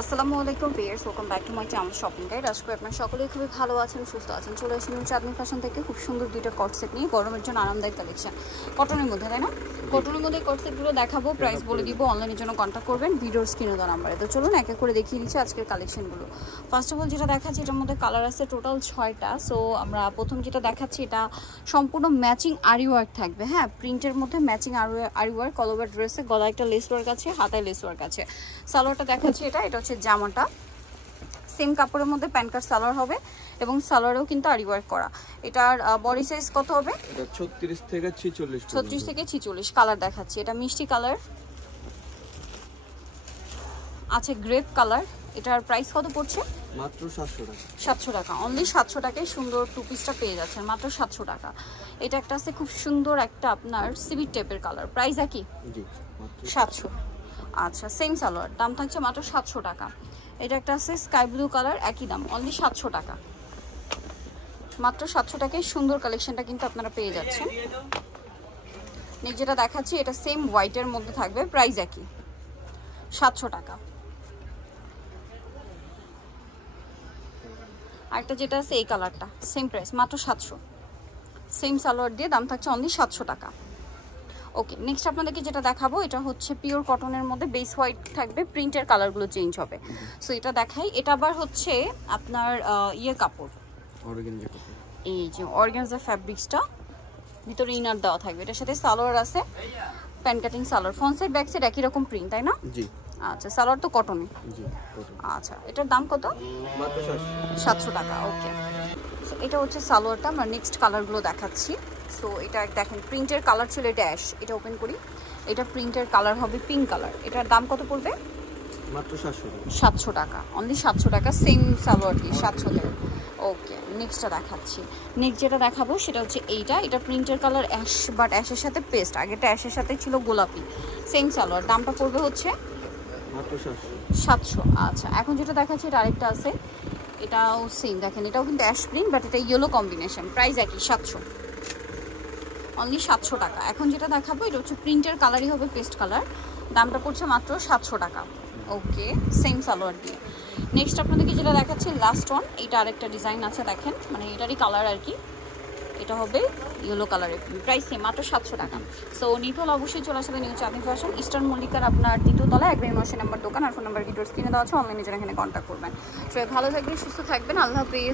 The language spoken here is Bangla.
আসসালামু আলাইকুম viewers, welcome back to my channel shopping guide. আশা করি আপনারা সকলেই খুবই ভালো আছেন, সুস্থ আছেন। চলে আসুন চাঁদনি ফ্যাশন থেকে খুব সুন্দর দুইটা কট সেট নিয়ে গরমের জন্য আরামদায়ক কালেকশন কটনের মধ্যে, তাই না? কটনের মধ্যে কট সেটগুলো দেখাবো, প্রাইস বলে দিব, অনলাইনের জন্য কন্ট্যাক্ট করবেন ভিডিওর স্ক্রিনে দেওয়া নাম্বারে। তো চলুন এক এক করে দেখিয়ে দিচ্ছি আজকের কালেকশনগুলো। ফার্স্ট অফ অল যেটা দেখাচ্ছি এটার মধ্যে কালার আছে টোটাল 6টা। সো আমরা প্রথম যেটা দেখাচ্ছি এটা সম্পূর্ণ ম্যাচিং আরি ওয়ার্ক থাকবে। হ্যাঁ, প্রিন্টের মধ্যে ম্যাচিং আরি ওয়ার্ক, কলওভার ড্রেসে গলায় একটা লেস ওয়ার্ক আছে, হাতায় লেস ওয়ার্ক আছে। সালোয়ারটা দেখাচ্ছি, এটা হচ্ছে জামাটা সেম কাপড়ের মধ্যে প্যান্ট কাট সালোয়ার হবে এবং সালোয়ারেও কিন্তু আরি ওয়ার্ক করা। এটার বডি সাইজ কত হবে? এটা 36 থেকে 46। 36 থেকে 46 কালার দেখাচ্ছি। এটা মিষ্টি কালার আছে, গ্রেপ কালার। এটার প্রাইস কত পড়ছে? মাত্র 700 টাকা। 700 টাকা, অনলি 700 টাকায় সুন্দর টু পিসটা পেয়ে যাচ্ছেন মাত্র 700 টাকা। এটা একটা আছে খুব সুন্দর একটা আপনার সিভিট টাইপের কালার, প্রাইস একই? জি, মাত্র 700। আচ্ছা, সেম সালোয়ার, দাম থাকছে মাত্র 700 টাকা। এটা একটা আছে স্কাই ব্লু কালার, একই দাম, অনলি 700 টাকা। মাত্র 700 টাকায় সুন্দর কালেকশনটা কিন্তু আপনারা পেয়ে যাচ্ছেন। নেক্সট যেটা দেখাচ্ছি এটা সেম হোয়াইটের মধ্যে থাকবে, প্রাইস একই 700 টাকা। আরেকটা যেটা আছে এই কালারটা, সেম প্রাইস মাত্র 700। সেম সালোয়ার দিয়ে দাম থাকছে অনলি 700 টাকা। ওকে, নেক্সট আপনাদেরকে যেটা দেখাবো এটা হচ্ছে পিওর কটনের মধ্যে বেস হোয়াইট থাকবে, প্রিন্টের কালারগুলো চেঞ্জ হবে। সো এটা দেখাই, এটা আবার হচ্ছে আপনার কাপড়, অর্গানজা কাপড়। এই যে অর্গানজা ফ্যাব্রিক্সটা, ভিতরে ইনার দেওয়া থাকবে। এটার সাথে সালোয়ার আছে pan cutting salwar, front side back side একই রকম প্রিন্ট, তাই না? জি। আচ্ছা, সালোয়ার তো কটনে। জি, কটন। আচ্ছা, এটার দাম কত? মাত্র 700 টাকা। ওকে, সো এটা হচ্ছে সালোয়ারটা। আমরা নেক্সট কালারগুলো দেখাচ্ছি। সো এটা দেখেন প্রিন্টের কালার ছিল এটা অ্যাশ, এটা ওপেন করি। এটা প্রিন্টের কালার হবে পিঙ্ক কালার। এটার দাম কত পড়বে? মাত্র 700 টাকা। 700 টাকা, অনলি 700 টাকা, সেম সালোয়ার দিয়ে 700 টাকা। ওকে, নেক্সটটা দেখাচ্ছি। নেক্সট যেটা দেখাবো সেটা হচ্ছে এইটা। এটা প্রিন্টের কালার অ্যাশ, বাট অ্যাশের সাথে পেস্ট, আগেটা অ্যাশের সাথে ছিল গোলাপি। সেম সালোয়ার, দামটা পড়বে হচ্ছে মাত্র 700। আচ্ছা, এখন যেটা দেখাচ্ছি এটা আরেকটা আছে, এটাও সেম। দেখেন এটাও কিন্তু অ্যাশ প্রিন্ট, বাট এটা ইয়েলো কম্বিনেশন, প্রাইস একই 700, অনলি 700 টাকা। এখন যেটা দেখাবো এটা হচ্ছে প্রিন্টের কালারই হবে পেস্ট কালার, দামটা পড়ছে মাত্র 700 টাকা। ওকে, সেম সালোয়ার দিয়ে। নেক্সট আপনাদেরকে যেটা দেখাচ্ছি লাস্ট ওয়ান, এটা আরেকটা ডিজাইন আছে দেখেন, মানে এটারই কালার আর কি। এটা হবে ইয়েলো কালারের, প্রাইস সেম মাত্র 700 টাকা। সো নিতে হলে অবশ্যই চলে আসবে নিউ চাঁদনি ফ্যাশন, ইস্টার্ন মল্লিকার আপনার 2য় তলায় 1 নম্বর দোকান। আর ফোন নাম্বার ভিডিওর স্ক্রিনে দেওয়া আছে, অনলাইনে যারা এখানে কন্ট্যাক্ট করবেন। সবাই ভালো থাকবেন, সুস্থ থাকবেন, আল্লাহ হাফেজ।